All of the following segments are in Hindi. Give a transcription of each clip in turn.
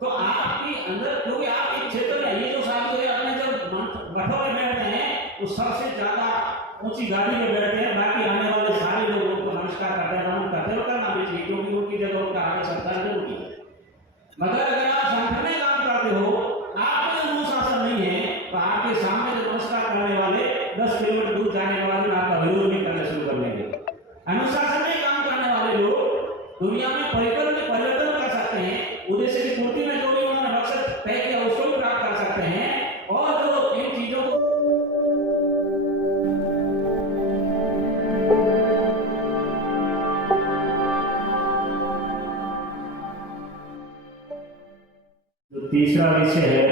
तो आपके अंदर, क्योंकि आप एक क्षेत्र में, ये जो साधु है अपने जब मठों में बैठते हैं वो सबसे ज्यादा ऊंची गादी में बैठते हैं, बाकी आने वाले सारे लोग उनको नमस्कार करते हैं, नमन करते हैं, करना भी चाहिए क्योंकि उनकी जगह उनका आगे सरकार जरूरी है। मगर अगर आप संगठन में काम करते हो, आपके अनुशासन नहीं है, तो आपके सामने जो नमस्कार करने वाले 10 किलोमीटर दूर जाने के बाद आपका विरोध नहीं करना शुरू कर देंगे। अनुशासन में काम करने वाले लोग दुनिया में परिवर्तन कर सकते हैं, उद्देश्य की पूर्ति में जो भी उन्होंने मकसद तय किया उसको भी प्राप्त कर सकते हैं, और जो इन चीजों को जो तीसरा विषय है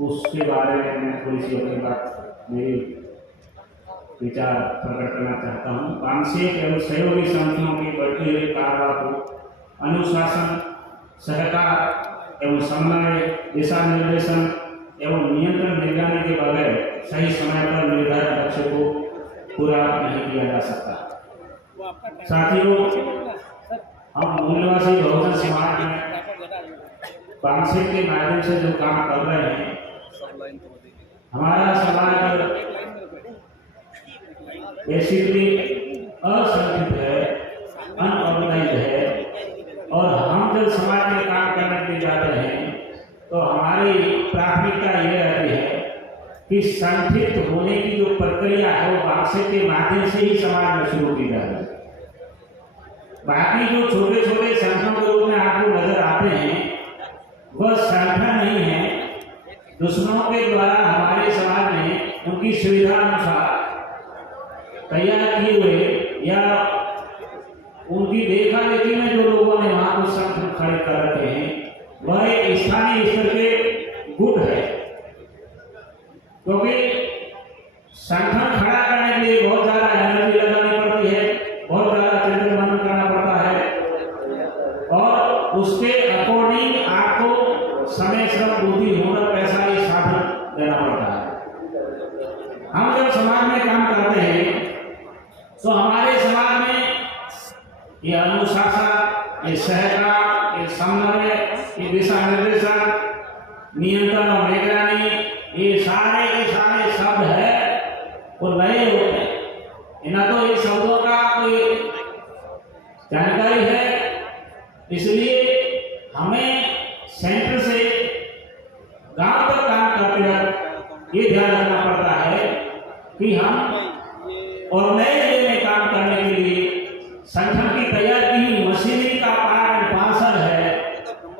उसके बारे में मैं थोड़ी सी अपनी बात, मेरी विचार प्रकट करना चाहता हूँ। वांशिक एवं सहयोगी समितियों की बढ़ती हुई कार्यवाही को अनुशासन, सहकार एवं समन्वय, दिशा निर्देशन एवं नियंत्रण निगरानी के बगैर सही समय पर निर्धारित लक्ष्य को पूरा नहीं किया जा सकता। साथियों, हम मूलवासी बहुजन समाज में वांशिक के माध्यम से जो काम कर रहे हैं, हमारा समाज बेसिकली असंगठित है, अनऑर्गेनाइज है, और हम जब समाज में काम करने के लिए जाते हैं तो हमारी प्राथमिकता यह रहती है कि संगठित होने की जो प्रक्रिया है वो वांशिक के माध्यम से ही समाज में शुरू की जाए। बाकी जो छोटे छोटे संगठनों के रूप में आपको नजर आते हैं वह संगठन नहीं है, दुश्मनों के द्वारा हमारे समाज में उनकी सुविधा अनुसार तैयार किए हुए या उनकी देखा देखी में जो लोगों ने वहां कुछ संगठन खड़े कर रखे हैं, वह एक स्थानीय स्तर के गुट है। क्योंकि संगठन खड़ा करने के लिए बहुत ज्यादा एनर्जी लगानी पड़ती है, बहुत ज्यादा चिंतन मनन करना पड़ता है, और उसके अकॉर्डिंग आपको समय, श्रम, बुद्धि, हुनर, पैसा ये साधन देना पड़ता है। हम जब समाज में काम करते हैं तो हमारे समाज में ये अनुशासन, ये सहकार, ये समन्वय, ये दिशा निर्देशन, नियंत्रण और निगरानी, ये सारे के सारे शब्द है वो नए होते हैं। ना तो ये शब्दों का कोई जानकारी है, इसलिए हमें सेंटर से गांव तक काम करते वक्त ये ध्यान रखना पड़ता है कि हम और नए जिले में काम करने के लिए संगठन की तैयार की हुई मशीनरी का पार्ट एंड पार्सल है,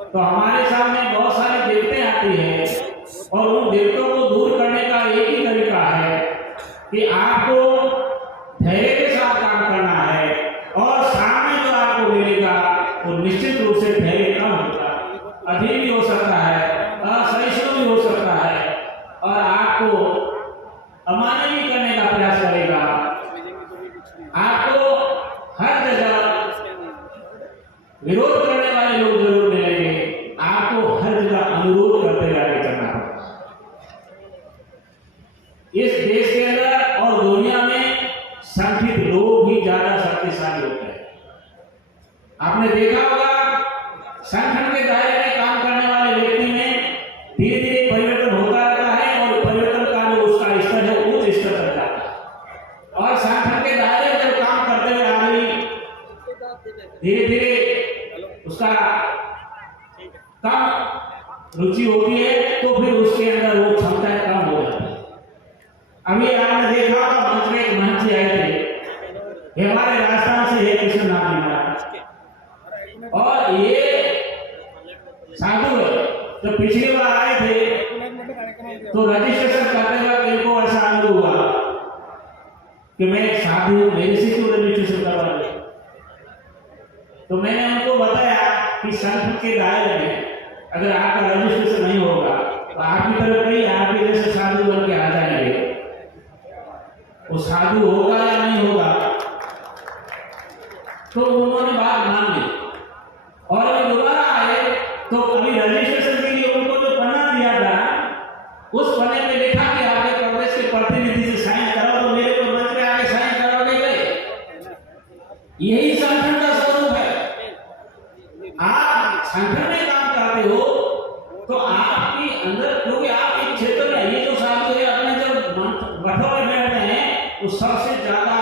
तो हमारे सामने बहुत सारे देवते आती है, और उन देवतों को दूर करने का एक ही तरीका है कि आपको धैर्य के साथ काम करना है, और सामने जो आपको मिलेगा वो निश्चित रूप से धैर्य कम होगा, अधिक भी हो सकता है, असहिष्णु भी हो सकता है, और आपको अमानवीय करने का प्रयास करेगा। आपको हर जगह विरोध करने वाले लोग जरूर मिलेंगे, आपको हर जगह अनुरोध करते आगे चलना होगा। इस देश के अंदर और दुनिया में संगठित लोग ही ज्यादा शक्तिशाली होते हैं। आपने देखा होगा संगठन के दायरे में काम करने वाले व्यक्ति में धीरे धीरे परिवर्तन होता रहता है, और परिवर्तन का जो उसका स्तर है उच्च स्तर तक जाता है, और संगठन के दायरे में जो काम करते हुए आदमी धीरे धीरे उसका कम रुचि होती है, तो फिर उसके अंदर वो क्षमताएं कम हो जाती है। अभी आपने देखा होगा मंच में एक महंत आए थे, हमारे राजस्थान से है कृष्ण नाथ जी महाराज, और ये साधु है। तो पिछली बार आए थे तो रजिस्ट्रेशन करते वक्त इनको ऐसा अनुभव हुआ कि मैं एक साधु हूं, मेरे से क्यों रजिस्ट्रेशन करवा रहे। तो मैंने उनको बताया कि संगठन के दायरे में अगर आपका रजिस्ट्रेशन नहीं होगा तो आपकी तरफ कई आपके जैसे साधु बन के आ जाएंगे, वो साधु होगा या नहीं होगा। तो उन्होंने बात मान ली, और अभी दोबारा आए तो अभी रजिस्ट्रेशन के लिए उनको जो पन्ना दिया था उस पन्ने में लिखा कि आपके कांग्रेस के प्रतिनिधि से साइन करो, तो मेरे को मंच में आके साइन करोगे गए। यही संगठन का स्वरूप है। आप संगठन में काम काम करते हो तो आपके अंदर, क्योंकि आप एक क्षेत्र में, ये जो साधु है अपने जब बठोरे बैठते हैं वो सबसे ज्यादा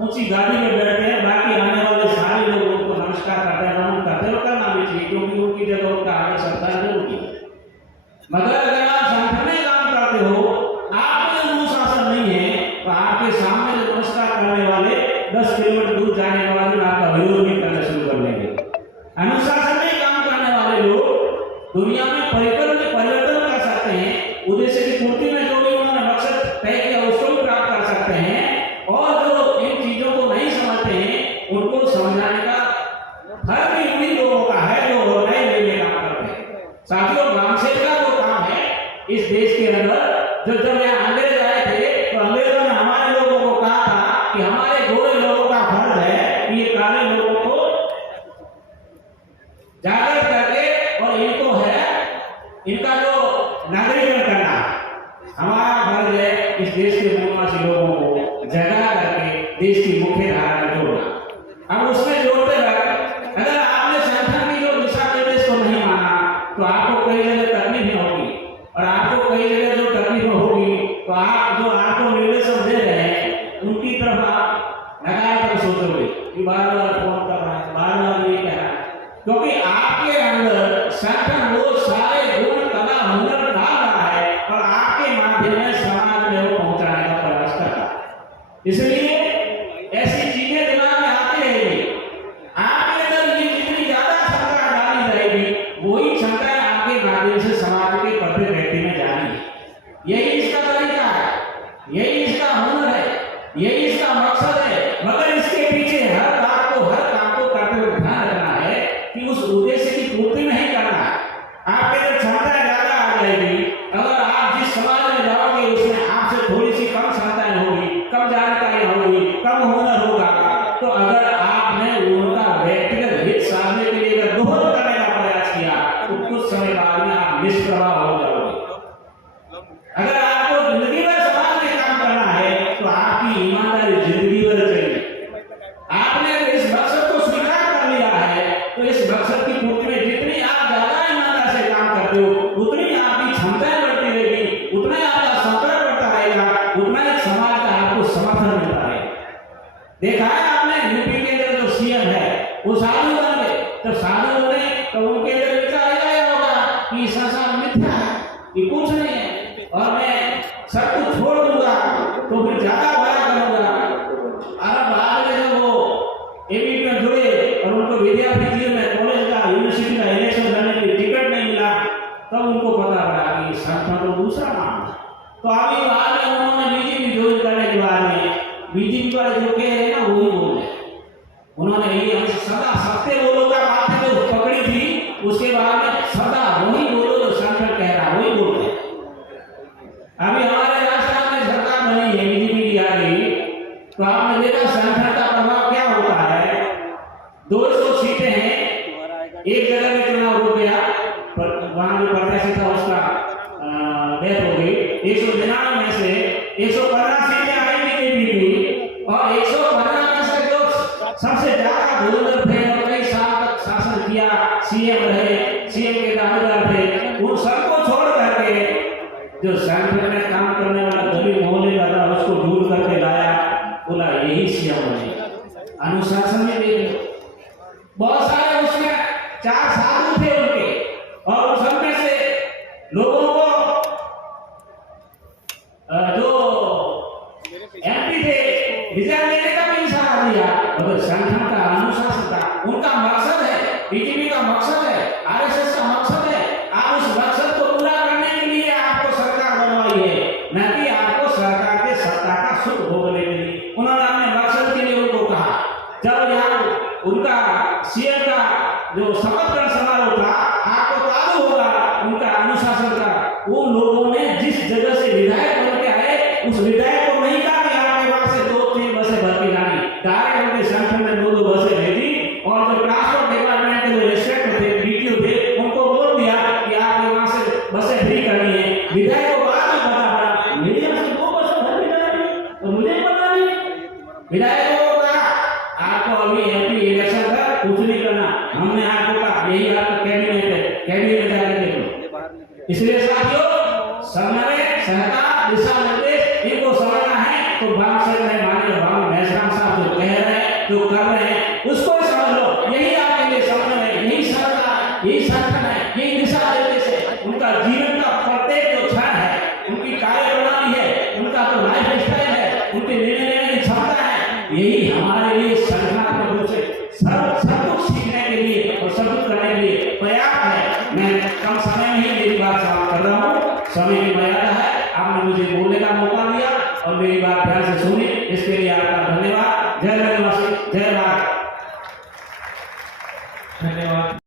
ऊंची गाड़ी में बैठते हैं, बाकी आने वाले सारे लोग उनको नमस्कार करते हैं, नमन करते हैं, करना भी चाहिए क्योंकि उनकी जगह उनका आगे सरकार जरूरी है। मगर अगर आप संगठन में काम करते हो, आप में अनुशासन नहीं है, तो आपके सामने जो नमस्कार करने वाले 10 किलोमीटर दूर जाने वाले आपका विरोध भी करना शुरू कर देंगे। अनुशासन में काम करने वाले लोग दुनिया में परिवर्तन कर सकते हैं, उद्देश्य की पूर्ति में जो भी उन्होंने मकसद तय किया उसको भी प्राप्त कर सकते हैं, और जो इन चीजों को नहीं समझते हैं उनको समझाने का हर भी उन्हीं लोगों का है जो नए नए काम करते हैं। साथियों, ग्रामसेवक का जो काम है इस देश के अंदर, जब यहाँ अंग्रेज आए थे तो अंग्रेजों ने हमारे लोगों को कहा था कि हमारे गोरे लोगों का फर्ज है कि ये काले लोगों को जागृत करके और इनको है इनका जो नागरिकरण करना, हमारा फर्ज है इस देश के मूलवासी लोगों को जगा करके देश की मुख्य धारा में जोड़ना। अब उसमें जोड़ते वक्त अगर आपने संगठन की जो दिशा निर्देश को नहीं माना तो आपको कई जगह तकलीफ होगी, और आपको कई जगह जो तकलीफ होगी तो आप जो आपको निर्देशन दे रहे हैं उनकी तरफ आप नकारात्मक सोचोगे कि बार बार फोन कर रहा है, बार बार ये कह रहा है, क्योंकि आपके अंदर संगठन वो सारे गुण कला हुनर डाल रहा है और आपके माध्यम में समाज में वो पहुंचाने का प्रयास कर रहा है। इसलिए ऐसी चीजें दिमाग में आती रहेगी, आपके अंदर ये जितनी ज्यादा क्षमता डाली जाएगी वही क्षमता आपके माध्यम से समाज के प्रत्येक व्यक्ति में जानी है। यही इसका तरीका है, यही इसका हुनर है, यही इसका मकसद है। मगर इसके पीछे हर काम को करते हुए ध्यान रखना है कि उस उद्देश्य की पूर्ति नहीं करना है। आपके अंदर क्षमताएं ज्यादा आ जाएगी, अगर आप जिस समाज में जाओगे उसमें आपसे थोड़ी सी कम क्षमताएं होगी, कम जानकारी होगी, कम हुनर होगा, तो अगर आपने उनका व्यक्तिगत हित साधने के लिए अगर दोहन करने का प्रयास किया तो कुछ समय बाद में आप निष्प्रभाव हो जाओगे। अगर आपको जिंदगी भर समाज में काम करना है तो आपकी ईमानदारी जिंदगी भर चाहिए। आपने इस मकसद को स्वीकार कर लिया है तो इस मकसद की पूर्ति में जितनी आप ज्यादा ईमानदारी से काम करते हो उतनी आपकी क्षमताएं बढ़ती रहेगी, उतना ही आपका संपर्क बढ़ता रहेगा, उतना ही समाज का आपको समर्थन मिलता है। देखा है आपने यूपी के अंदर जो सीएम है वो साधु बन गए, तो साधु बने तो उनके अंदर विचार आया होगा कि संसार मिथ्या है, ये कुछ नहीं है और मैं सब कुछ छोड़ दूंगा तो फिर ज्यादा बड़ा करूंगा। अरे बाद में जब वो एबीपी में जुड़े और उनको विद्यार्थी जीवन में कॉलेज का यूनिवर्सिटी का इलेक्शन लड़ने की टिकट नहीं मिला तब उनको पता पड़ा कि संगठन तो दूसरा नाम है। तो अभी बाद में उन्होंने बीजेपी ज्वाइन करने के बाद में बीजेपी वाले जो कह रहे हैं ना वही बोल रहे, उन्होंने ये हमसे सदा सत्य बोलो का बात जो पकड़ी थी उसके बाद में सदा वही बोलो जो संगठन कह रहा वही बोल रहे। अभी हमारे राजस्थान में सरकार बनी है बीजेपी की आ गई, तो आपने देखा संगठन का प्रभाव क्या होता है। 200 सीटें हैं, एक जगह में चुनाव हो गया पर वहां जो प्रत्याशी था उसका डेथ हो गई। 199 में से 115 सीटें आई बीजेपी की, और 115 में से जो सबसे ज्यादा धुरंधर थे और कई साल तक शासन किया, सीएम रहे, सीएम के दावेदार थे, उन सबको छोड़ करके जो संगठन में काम करने वाला गरीब मोहल्ले का था उसको ढूंढ करके लाया, बोला यही सीएम बने। अनुशासन में देख लो, बहुत सारे उसमें 4 साधु थे उनके, और उन सब में से लोगों को जो एमपी थे रिजाइन देने का भी इशारा दिया, मगर संगठन का अनुशासन था, उनका मकसद है, बीजेपी का मकसद है, आरएसएस का मकसद है, आप उस मकसद को पूरा करने के लिए आपको सरकार बनवाई है, न कि आपको सरकार के सत्ता का सुख भोगने के लिए। उन्होंने अपने मकसद के लिए उनको कहा। जब यहाँ उनका सीएम का जो शपथ ग्रहण समारोह था, आपको तालु होगा उनका अनुशासन का, उन लोगों ने जिस जगह से विधायक बन के आए उस विधायक को नहीं कहा कि आपके पास से 2-3 बसें भर के लानी, डायरेक्ट उनके संगठन में 2-2 बसें भेजी, और जो ट्रांसपोर्ट डिपार्टमेंट के जो इंस्पेक्टर थे, बीटीओ थे, उनको बोल दिया कि आपके वहां से बसें फ्री करनी है। विधायक को बाद में पता पड़ा मेरे यहाँ से 2 बसें भर के जानी और मुझे पता नहीं। विधायक को कहा आपको अभी एमपी इलेक्शन था, कुछ नहीं करना, हमने आपको कहा यही आपका कैबिनेट है, कैबिनेट में जाकर देख लो। इसलिए साथियों, समन्वय, सहकार, दिशा निर्देश इनको समझना है तो बात से नहीं माने बाबू मेहसान साहब जो कह रहे हैं, जो कर रहे हैं, उसको समझ लो। यही आपके लिए समन्वय, यही सहकार, यही संगठन है, यही दिशा निर्देश है। उनका जीवन का प्रत्येक जो क्षण है, उनकी कार्य प्रणाली है, उनका तो लाइफ स्टाइल है, उनके निर्णय लेने की क्षमता है, यही हमारे लिए संगठनात्मक रूप से सब कुछ सीखने के लिए और सब कुछ करने के लिए पर्याप्त है। मैं कम समय में ही मेरी बात समाप्त कर रहा हूँ, समय की मर्यादा है। आपने मुझे बोलने का मौका दिया और मेरी बात ध्यान से सुनी, इसके लिए आपका धन्यवाद। जय आदिवासी, जय भारत। धन्यवाद।